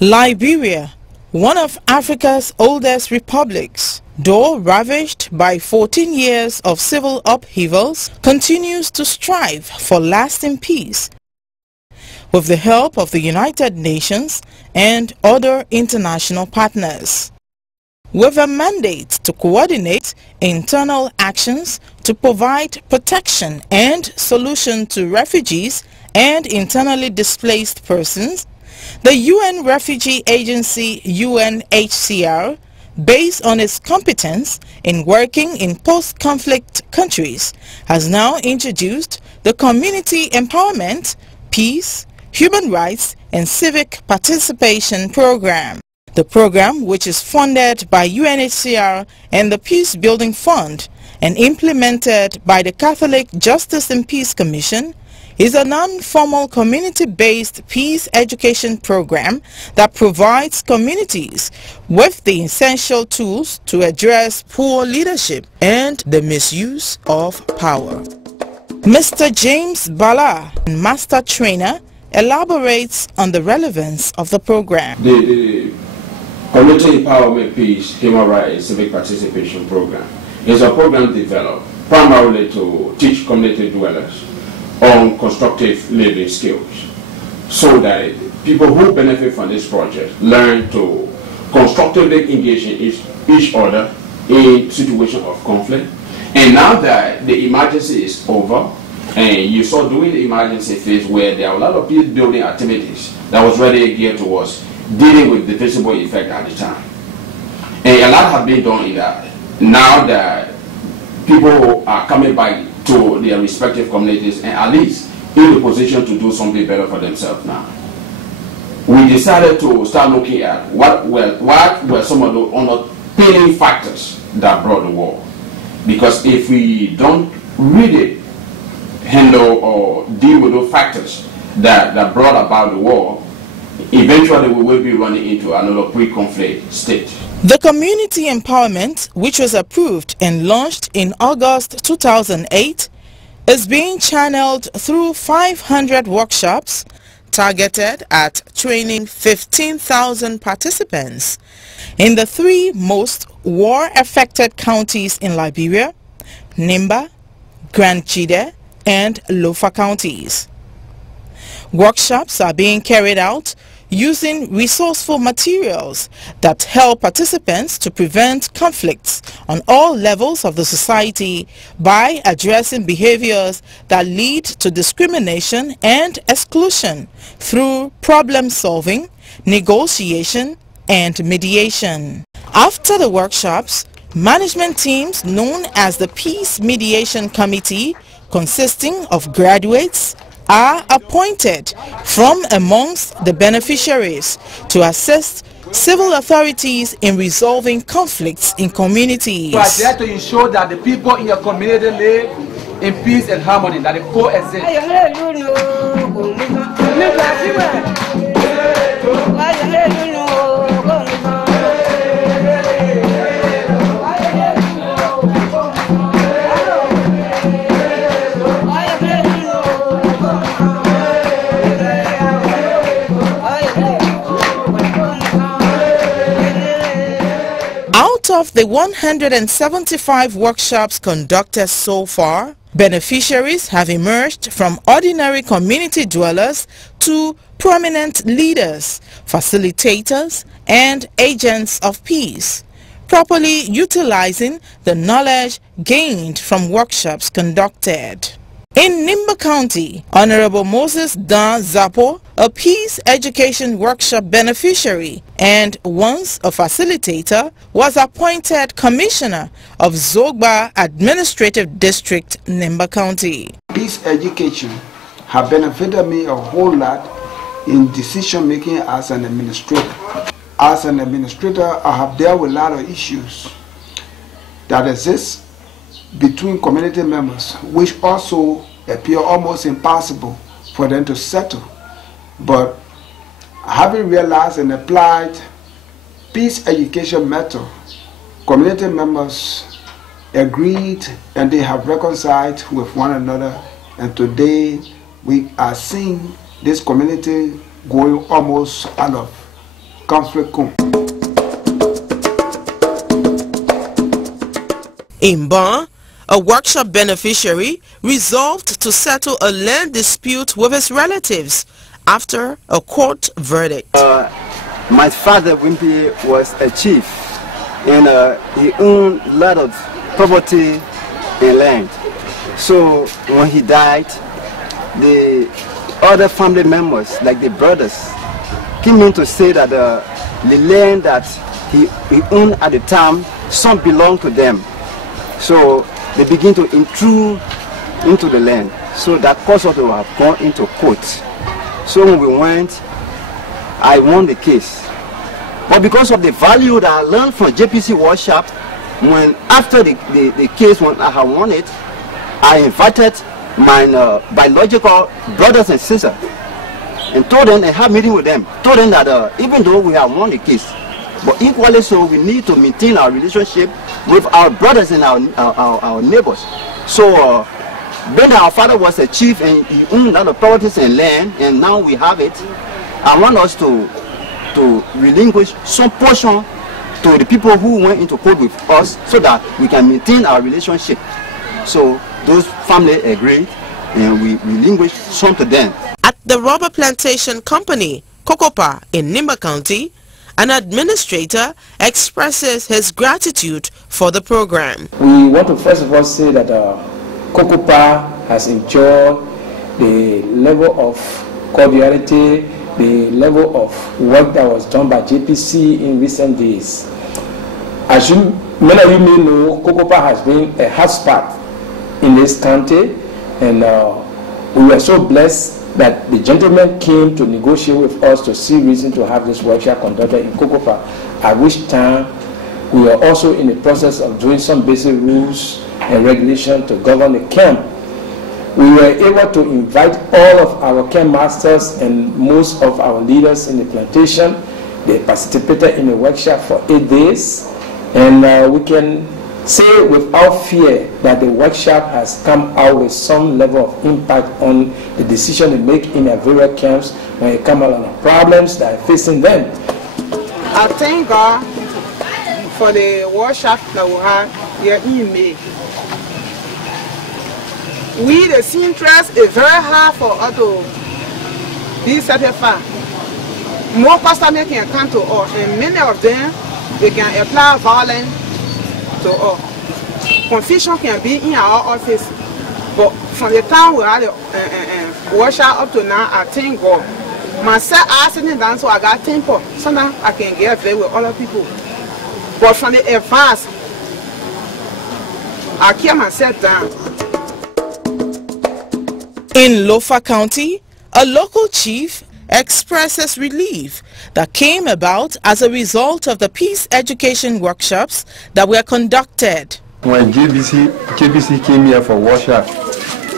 Liberia, one of Africa's oldest republics, though ravaged by 14 years of civil upheavals, continues to strive for lasting peace with the help of the United Nations and other international partners. With a mandate to coordinate internal actions to provide protection and solution to refugees and internally displaced persons, the UN Refugee Agency UNHCR, based on its competence in working in post-conflict countries, has now introduced the Community Empowerment, Peace, Human Rights and Civic Participation Program. The program, which is funded by UNHCR and the Peacebuilding Fund and implemented by the Catholic Justice and Peace Commission, is a non-formal community-based peace education program that provides communities with the essential tools to address poor leadership and the misuse of power. Mr. James Ballah, master trainer, elaborates on the relevance of the program. The Community Empowerment, Peace, Human Rights and Civic Participation Program is a program developed primarily to teach community dwellers on constructive living skills so that people who benefit from this project learn to constructively engage in each other in situations of conflict. And now that the emergency is over, and you saw during the emergency phase where there are a lot of peace building activities that was really geared towards dealing with the visible effect at the time. And a lot has been done in that. Now that people are coming back to their respective communities and at least in the position to do something better for themselves now, we decided to start looking at what were some of the underpinning factors that brought the war. Because if we don't really handle or deal with those factors that brought about the war, eventually we will be running into another pre-conflict state. The Community Empowerment, which was approved and launched in August 2008, is being channeled through 500 workshops targeted at training 15,000 participants in the three most war-affected counties in Liberia, Nimba, Grand Chide, and Lofa counties. Workshops are being carried out using resourceful materials that help participants to prevent conflicts on all levels of the society by addressing behaviors that lead to discrimination and exclusion through problem solving, negotiation, and mediation. After the workshops, management teams known as the Peace Mediation Committee, consisting of graduates, are appointed from amongst the beneficiaries to assist civil authorities in resolving conflicts in communities. We are there to ensure that the people in your community live in peace and harmony, that they coexist. Of the 175 workshops conducted so far, beneficiaries have emerged from ordinary community dwellers to prominent leaders, facilitators, and agents of peace, properly utilizing the knowledge gained from workshops conducted. In Nimba County, Honorable Moses Dahn Zarpoe, a peace education workshop beneficiary and once a facilitator, was appointed Commissioner of Zoegbah Administrative District, Nimba County. Peace education has benefited me a whole lot in decision making as an administrator. As an administrator, I have dealt with a lot of issues that exist between community members, which also appear almost impossible for them to settle. But having realized and applied peace education method, community members agreed and they have reconciled with one another, and today we are seeing this community going almost out of In Dahn, a workshop beneficiary resolved to settle a land dispute with his relatives after a court verdict. My father, Wimpy, was a chief, and he owned a lot of property and land. So when he died, the other family members, like the brothers, came in to say that the land that he owned at the time, some belonged to them. So they begin to intrude into the land. So that caused us to have gone into court. So when we went, I won the case. But because of the value that I learned from JPC workshop, when after the case, when I had won it, I invited my biological brothers and sisters and told them and had a meeting with them. Told them that even though we have won the case, but equally so we need to maintain our relationship with our brothers and our neighbors. So when our father was a chief and he owned a lot of properties and land, and now we have it, I want us to relinquish some portion to the people who went into court with us so that we can maintain our relationship. So those families agreed and we relinquished some to them. At the rubber plantation company, Cocopa in Nimba County, an administrator expresses his gratitude for the program. We want to first of all say that Cocopa has enjoyed the level of cordiality, the level of work that was done by JPC in recent days. As many of you may know, Cocopa has been a hotspot in this county, and we were so blessed that the gentleman came to negotiate with us to see reason to have this workshop conducted in Cocopa, at which time we were also in the process of doing some basic rules and regulations to govern the camp. We were able to invite all of our camp masters and most of our leaders in the plantation. They participated in the workshop for 8 days, and we can say without fear that the workshop has come out with some level of impact on the decision they make in their various camps when it comes along the problems that are facing them. I thank God for the workshop that we have here in May. We, the seamstress, is very hard for us to be satisfied. More customers can come to us, and many of them, they can apply violence to us. Confusion can be in our office, but from the time we had the workshop up to now, I thank God. Myself, I sitting down, so I got temper. Sometimes I can get very with other people. But from the advance, I keep myself down. In Lofa County, a local chief expresses relief that came about as a result of the peace education workshops that were conducted. When JPC came here for workshop,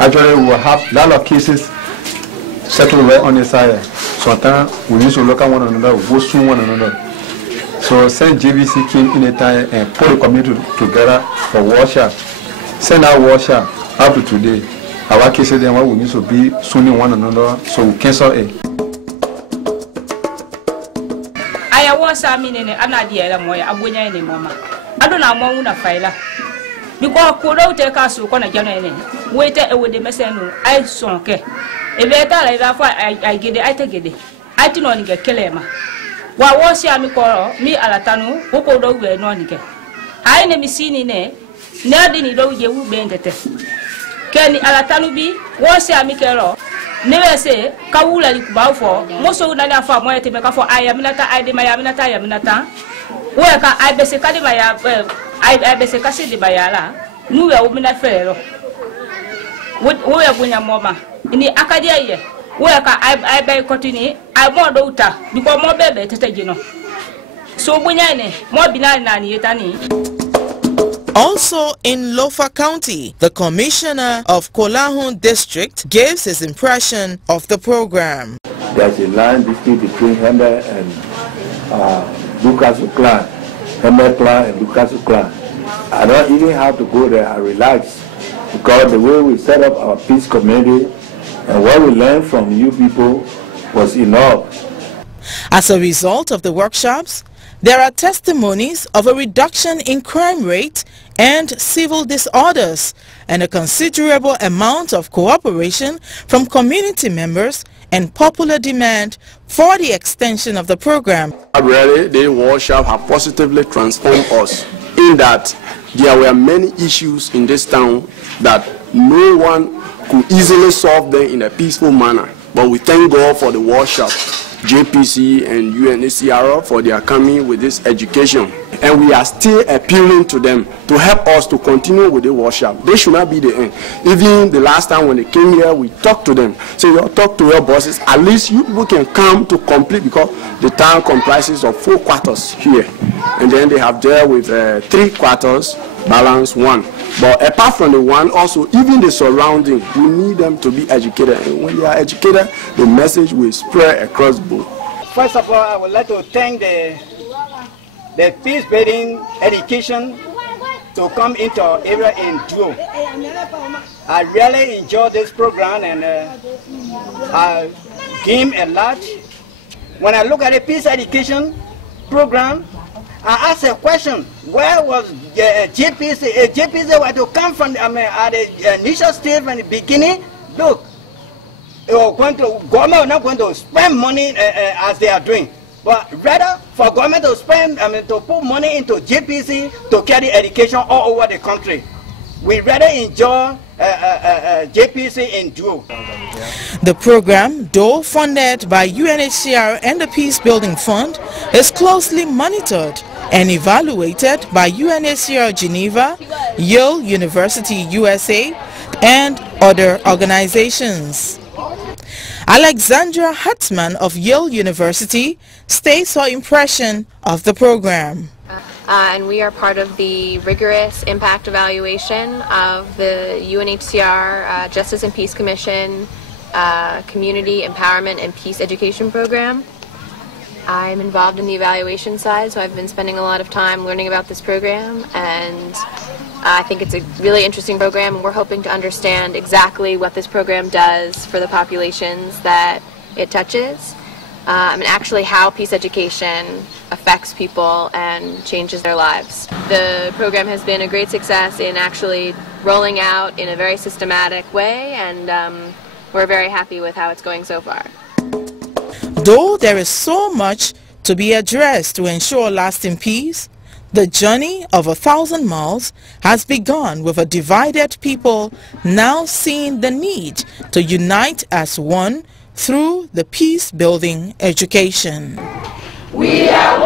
actually we will have a lot of cases settled right on the side. Sometimes we used to look at one another, we go through one another. So since JPC came in a time and put the community together for workshop, send our workshop up to today. Our cases then what we need to be suing one another, so we cancel it. I was a minute and I did a more abunya any mama. I don't know una file. Because Kodo take us to Konneh, wait with the messenger. I sunk it. If I get it, I take it. I do not get Kelema. What was Yamiko, me Alatano, who could over Nonike? I never seen in a Nerdin do you bend the test. Kenny Alatanubi, was Yamikero. Never say, Kawula Baufor, most of Nana for more to make for I am not I de Mayaminata Yaminata. Where can I basically I basically the Bayala, New Woman Affair. Where when your mama in the Acadia, where can I buy cotton? I want daughter because more baby to take you know. So when I more benign than Yetani. Also in Lofa County, the commissioner of Kolahun district gives his impression of the program. There's a line dispute between Hemmer and Lucas clan, Hemmer clan and Lucas clan. I don't even have to go there. I relax because the way we set up our peace community and what we learned from you people was enough. As a result of the workshops, there are testimonies of a reduction in crime rate and civil disorders and a considerable amount of cooperation from community members and popular demand for the extension of the program. Really, the workshop have positively transformed us in that there were many issues in this town that no one could easily solve them in a peaceful manner. But we thank God for the workshop, JPC and UNHCR for their coming with this education. And we are still appealing to them to help us to continue with the workshop. They should not be the end. Even the last time when they came here, we talked to them. So you talk to your bosses, at least you people can come to complete, because the town comprises of 4 quarters here. And then they have there with 3 quarters, balance 1. But apart from the 1, also even the surrounding, we need them to be educated. And when they are educated, the message will spread across both. First of all, I would like to thank the peacebuilding education to come into our area in Duo. I really enjoy this program, and I came a lot. When I look at the peace education program, I asked a question: where was JPC? JPC were to come from, at the initial stage from the beginning. Look, government was not going to spend money as they are doing, but rather for government to spend, to put money into JPC to carry education all over the country. We rather enjoy JPC in Duo. The program, though funded by UNHCR and the Peacebuilding Fund, is closely monitored and evaluated by UNHCR Geneva, Yale University USA, and other organizations. Alexandra Hartman of Yale University states her impression of the program. And we are part of the rigorous impact evaluation of the UNHCR Justice and Peace Commission Community Empowerment and Peace Education Program. I'm involved in the evaluation side, so I've been spending a lot of time learning about this program, and I think it's a really interesting program, and we're hoping to understand exactly what this program does for the populations that it touches, and actually how peace education affects people and changes their lives. The program has been a great success in actually rolling out in a very systematic way, and we're very happy with how it's going so far. Though there is so much to be addressed to ensure lasting peace, the journey of 1,000 miles has begun with a divided people now seeing the need to unite as one through the peace-building education. We are